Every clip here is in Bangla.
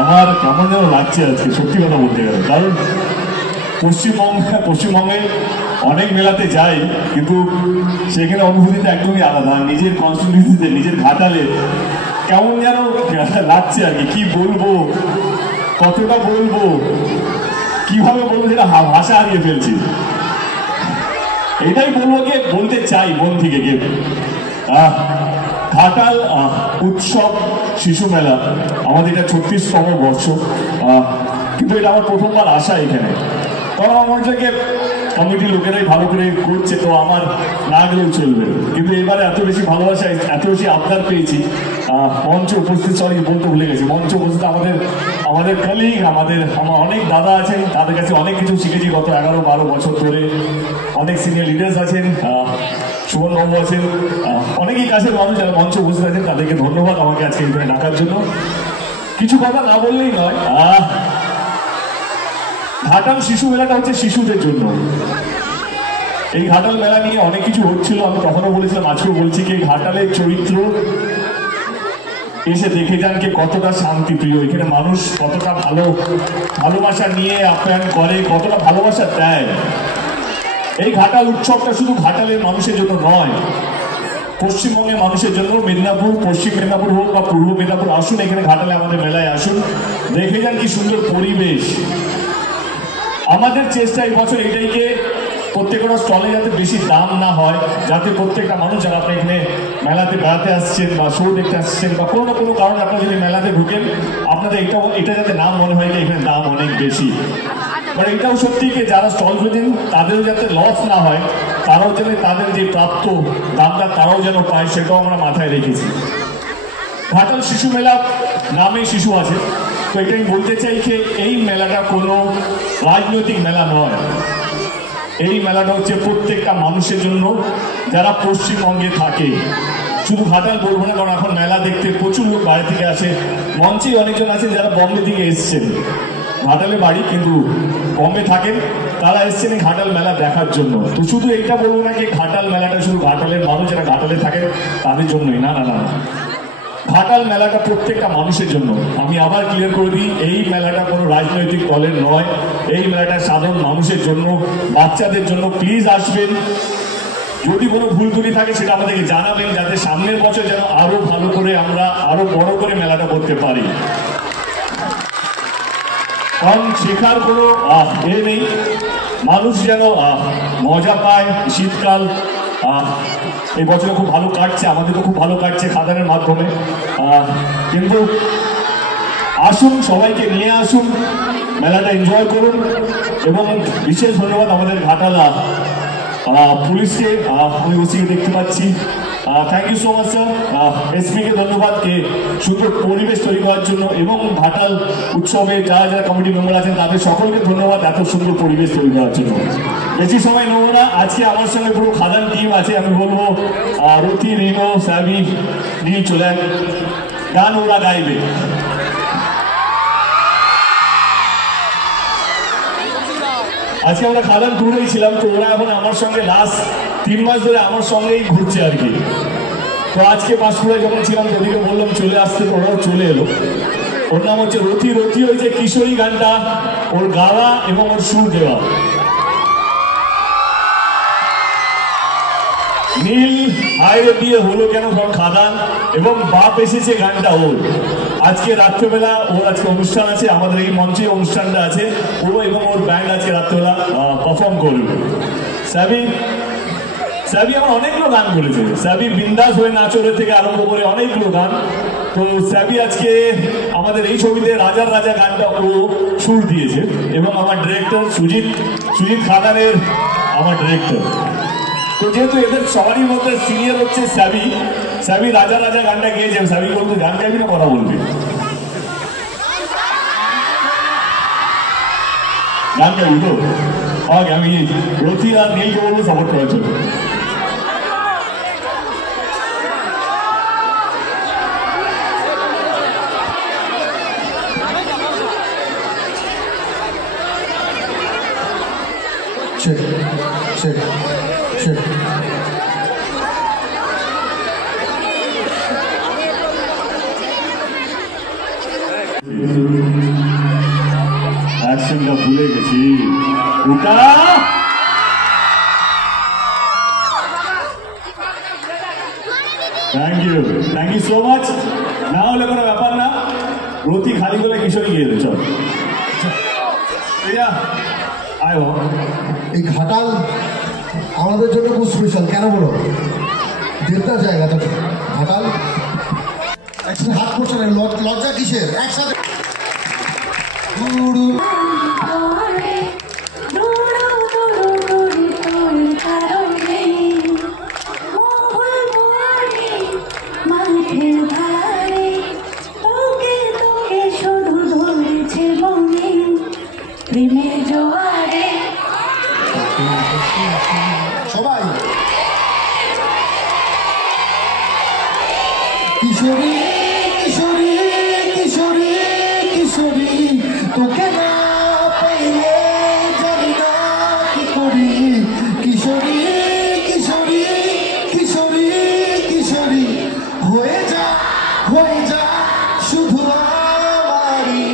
আমার কেমন যেন লাগছে আজকে, সত্যি কথা বলতে গেলে। কারণ পশ্চিমবঙ্গে অনেক মেলাতে যাই, কিন্তু সেখানে অনুভূতিটা একদমই আলাদা। নিজের কনস্টিটিউয়েন্সিতে, নিজের ঘাটালে কেমন যেন লাগছে আর কি। কি বলবো, কতটা বলবো, কিভাবে বলবো, সেটা ভাষা হারিয়ে ফেলছি। এটাই বলবো, কে বলতে চাই মন থেকে কে ঘাটাল উৎসব শিশু মেলা আমাদের এটা 36তম বর্ষ, কিন্তু এটা আমার প্রথমবার আসা এখানে। কারণ আমার থেকে কমিটির লোকেরাই ভালো করে করছে, তো আমার না গেলেও চলবে। কিন্তু এবারে এত বেশি ভালোবাসা, এত বেশি আবদার পেয়েছি। মঞ্চে উপস্থিত, সরি বলতে ভুলে গেছি, মঞ্চে উপস্থিত আমাদের কলিগ, আমার অনেক দাদা আছেন, তাদের কাছে অনেক কিছু শিখেছি গত 11-12 বছর ধরে। অনেক সিনিয়র লিডার্স আছেন, সুমনবাবু আছেন, অনেকেই কাছের মানুষ যারা মঞ্চে উপস্থিত আছেন, তাদেরকে ধন্যবাদ আমাকে আজকে এখানে ডাকার জন্য। কিছু কথা না বললেই নয়, ঘাটাল শিশু মেলাটা হচ্ছে শিশুদের জন্য। এই ঘাটাল মেলা নিয়ে অনেক কিছু হচ্ছিল, আমি তখনও বলেছিলাম, আজকেও বলছি কি ঘাটালের চরিত্র এসে দেখে যান কে কতটা শান্তিপ্রিয়, এখানে মানুষ কতটা ভালোবাসা নিয়ে আপ্যায়ন করে, কতটা ভালোবাসা দেয়। এই ঘাটাল উৎসবটা শুধু ঘাটালের মানুষের জন্য নয়, পশ্চিমবঙ্গের মানুষের জন্য। মেদিনীপুর, পশ্চিম মেদিনীপুর হোক বা পূর্ব মেদিনীপুর, আসুন এখানে ঘাটালে আমাদের মেলায় আসুন, দেখে যান কি সুন্দর পরিবেশ। আমাদের চেষ্টা এই বছর এটাইকে প্রত্যেকটা স্টলে যাতে বেশি দাম না হয়, যাতে প্রত্যেকটা মানুষ যারা আপনি এখানে মেলাতে বেড়াতে আসছেন বা শো দেখতে আসছেন বা কোনো না কোনো কারণে আপনারা যদি মেলাতে ঢুকেন, আপনাদের এটা যাতে না মনে হয় যে এখানে দাম অনেক বেশি। বাট এটাও সত্যি যে যারা স্টল খুঁজেন তাদেরও যাতে লস না হয়, তারাও যেন তাদের যে প্রাপ্ত দামটা তারাও যেন পায়, সেটাও আমরা মাথায় রেখেছি। ঘাটাল শিশু মেলা নামে শিশু আছে, তো এটা আমি বলতে চাই যে এই মেলাটা কোনো রাজনৈতিক মেলা নয়। এই মেলাটা হচ্ছে প্রত্যেকটা মানুষের জন্য যারা পশ্চিমবঙ্গে থাকে। শুধু ঘাটাল বলবো না, কারণ এখন মেলা দেখতে প্রচুর লোক বাইরে থেকে আসে। মঞ্চেই অনেকজন আছেন যারা বম্বে থেকে এসছেন, ঘাটালে বাড়ি কিন্তু বম্বে থাকেন, তারা এসছেন এই ঘাটাল মেলা দেখার জন্য। তো শুধু এইটা বলবো না যে ঘাটাল মেলাটা শুধু ঘাটালের মানুষ যারা ঘাটালে থাকেন তাদের জন্যই, না না না, ঘাটাল মেলাটা প্রত্যেকটা মানুষের জন্য। আমি আবার ক্লিয়ার করে দিই, এই মেলাটা কোনো রাজনৈতিক দলের নয়, এই মেলাটা সাধারণ মানুষের জন্য, বাচ্চাদের জন্য। প্লিজ আসবেন, যদি কোনো ভুল ত্রুটি থাকে সেটা আমাদেরকে জানাবেন, যাতে সামনের বছর যেন আরো ভালো করে আমরা আরো বড় করে মেলাটা করতে পারি। কারণ শেখার কোনো নেই, মানুষ যেন মজা পায়। শীতকাল এই বছরে খুব ভালো কাটছে, আমাদের তো খুব ভালো কাটছে খাদানের মাধ্যমে, কিন্তু আসুন, সবাইকে নিয়ে আসুন, মেলাটা এনজয় করুন। এবং বিশেষ ধন্যবাদ আমাদের ঘাটাল পুলিশকে, আমি ওসিকে দেখতে পাচ্ছি, thank you so much sir. এসপিকে ধন্যবাদ কে সুন্দর পরিবেশ তৈরি করার জন্য, এবং ঘাটাল উৎসবে যারা যারা কমিটি মেম্বার আছেন তাদের সকলকে ধন্যবাদ এত সুন্দর পরিবেশ তৈরি করার জন্য। বেশি সময় নেব না, আজকে আমার সঙ্গে পুরো খাদান টিম আছে। আমি বলবো রথি, রিনো, সাবি, নীল চলে গান ওরা গাইবে। আজকে আমরা খাদান ট্যুরেই ছিলাম, তো ওরা এখন আমার সঙ্গে লাস্ট 3 মাস ধরে আমার সঙ্গেই ঘুরছে আর কি। তো আজকে পাঁশকুড়ায় যখন ছিলাম ওদিকে বললাম চলে আসতে, তো ওরাও চলে এলো। ওর নাম হচ্ছে রথি। রথি ওই যে কিশোরী গানটা ওর গাওয়া এবং ওর সুর দেওয়া। নীল হায়রে বিয়ে হলো কেন ফ্রম খাদান, এবং বাপ এসেছে গানটা ওর। আজকে রাত্রেবেলা ওর আজকে অনুষ্ঠান আছে, আমাদের এই মঞ্চে অনুষ্ঠানটা আছে, ও এবং ওর ব্যান্ড আজকে রাত্রেবেলা পারফর্ম করবে। সাবি আমার অনেকগুলো গান করেছে, সাবি বিন্দাস হয়ে নাচরে থেকে আরম্ভ করে অনেকগুলো গান। তো সাবি আজকে আমাদের এই ছবিতে রাজার রাজা গানটা ও সুর দিয়েছে, এবং আমার ডিরেক্টর সুজিত খাদানের আমার ডিরেক্টর। তো যেহেতু এদের সবারই মধ্যে সিনিয়র হচ্ছে সাবি রাজা রাজা গানটা গেয়েছে। সাবি বলতে গান গাইবি না কথা বলবি? গান গাইবি তো? আমি রথি আর নীলকে বলবো সাপোর্ট করার জন্য। অ্যাকশনটা ভুলে গেছি। Thank you so much. না হলে কোনো ব্যাপার না, রতি খালি বলে কিশোরী গিয়ে চল। এই ঘাটাল আমাদের জন্য খুব স্পেশাল। কেন বলো? দেবদার জায়গা তো ঘাটাল। একসাথে হাত করছে না, লজ্জা কিসের? একসাথে সবাই কিশোরী কিশোরী কিশোরী কিশোরী তোকে না পাইলে জানি না কি করি। কিশোরী কিশোরী কিশোরী কিশোরী হয়ে যা শুধু আমারই।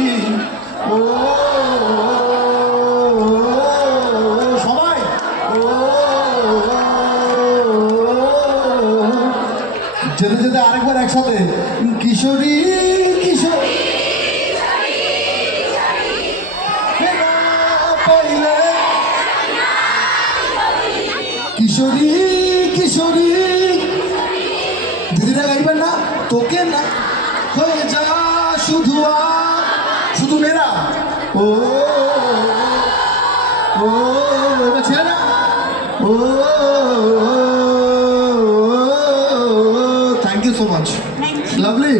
ও সবাই যেতে যেতে আরেকবার একসাথে কিশোরী কিশোরী পাইলে কিশোরী কিশোরী দিদিরা গাইবেন না? তোকে না হয়ে যা শুধু মেয়েরা। ও ও ছেলে না। ও thank you so much. Lovely.